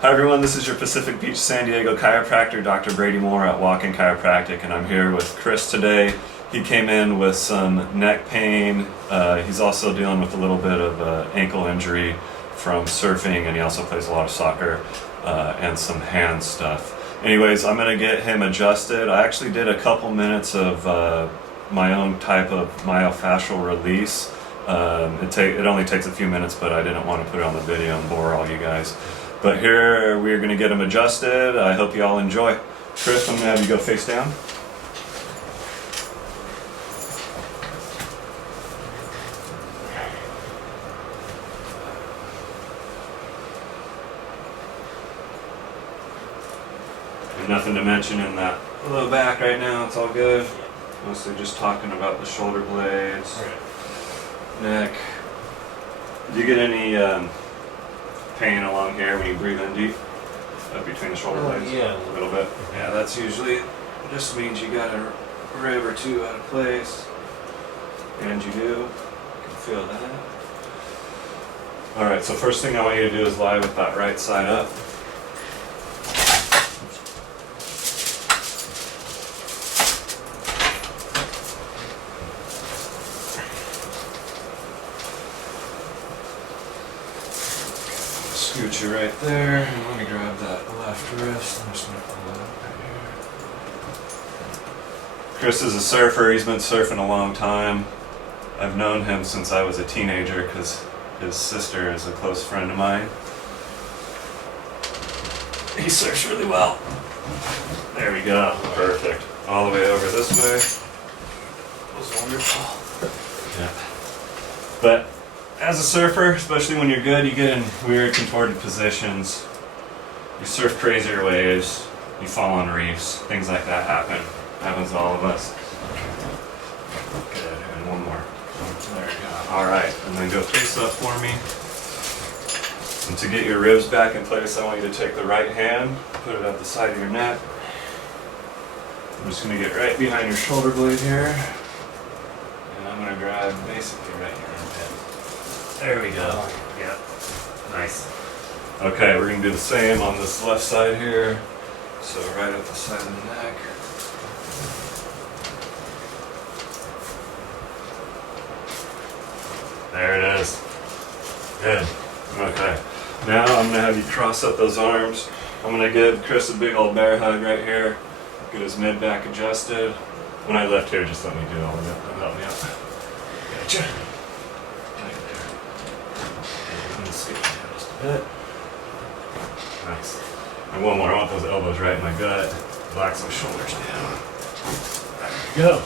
Hi everyone, this is your Pacific Beach, San Diego chiropractor, Dr. Brady Moore at Walk-In Chiropractic, and I'm here with Chris today. He came in with some neck pain. He's also dealing with a little bit of ankle injury from surfing, and he also plays a lot of soccer and some hand stuff. Anyways, I'm going to get him adjusted. I actually did a couple minutes of my own type of myofascial release. It only takes a few minutes, but I didn't want to put it on the video and bore all you guys. But here we're going to get him adjusted. I hope you all enjoy. Chris, I'm going to have you go face down. And nothing to mention in that low back right now. It's all good. Mostly just talking about the shoulder blades, neck. Do you get any pain along here when you breathe in deep, up between the shoulder blades? Yeah, a little bit. Yeah, that's usually just means you got a rib or two out of place, and you do. You can feel that. All right. So first thing I want you to do is lie with that right side up. Scoot you right there, and let me grab that left wrist. I'm just going to pull it up right here. Chris is a surfer. He's been surfing a long time. I've known him since I was a teenager because his sister is a close friend of mine. He surfs really well. There we go. Perfect. All the way over this way. That was wonderful. Yeah. But as a surfer, especially when you're good, you get in weird contorted positions. You surf crazier waves. You fall on reefs. Things like that happen. Happens to all of us. Good. And one more. There you go. All right. And then go face up for me. And to get your ribs back in place, I want you to take the right hand, put it at the side of your neck. I'm just going to get right behind your shoulder blade here. And I'm going to grab basically right here. There we go. Yeah. Nice. Okay, we're going to do the same on this left side here. So right up the side of the neck. There it is. Good. Okay. Now I'm going to have you cross up those arms. I'm going to give Chris a big old bear hug right here. Get his mid back adjusted. When I lift here, just let me do all of it. Help me out. Gotcha. Just a bit. Nice. And one more. I want those elbows right in my gut. Relax those shoulders down. There we go.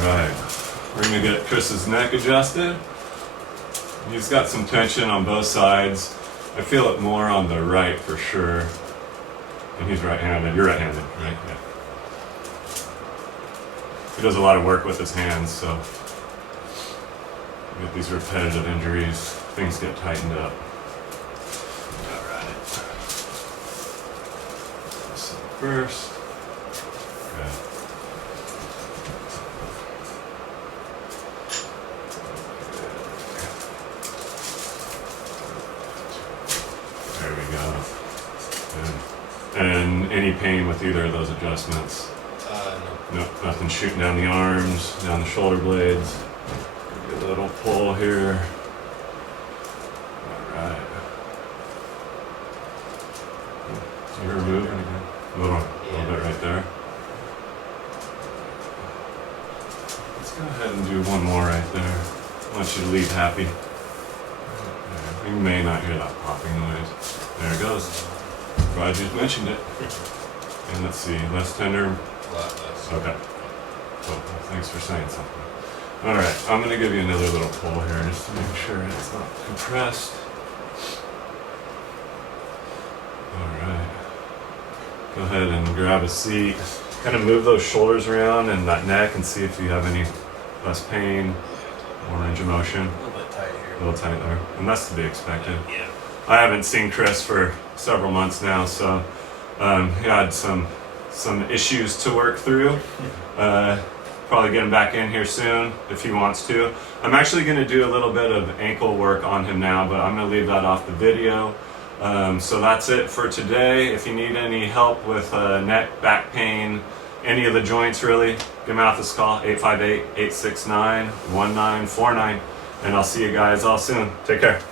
Alright. We're going to get Chris's neck adjusted. He's got some tension on both sides. I feel it more on the right for sure. And he's right-handed. You're right-handed, right? Yeah. He does a lot of work with his hands, so you get these repetitive injuries, things get tightened up. Alright. So first. Good. There we go. Good. And any pain with either of those adjustments? No. Nope, nothing shooting down the arms, down the shoulder blades. Get a little pull here. Alright. So you're moving again? A little bit right there. Let's go ahead and do one more right there. I want you to leave happy. You may not hear that popping noise. There it goes. Roger's mentioned it. And let's see, less tender. Okay. Cool. Thanks for saying something. Alright, I'm going to give you another little pull here just to make sure it's not compressed. Alright. Go ahead and grab a seat. Kind of move those shoulders around and that neck and see if you have any less pain, more range of motion. A little bit tight here. A little tight there. And that's to be expected. Yeah. I haven't seen Chris for several months now, so he had some issues to work through. probably get him back in here soon if he wants to. I'm actually going to do a little bit of ankle work on him now, but I'm going to leave that off the video. So that's it for today. If you need any help with neck, back pain, any of the joints really, give me an office call, 858-869-1949, and I'll see you guys all soon. Take care.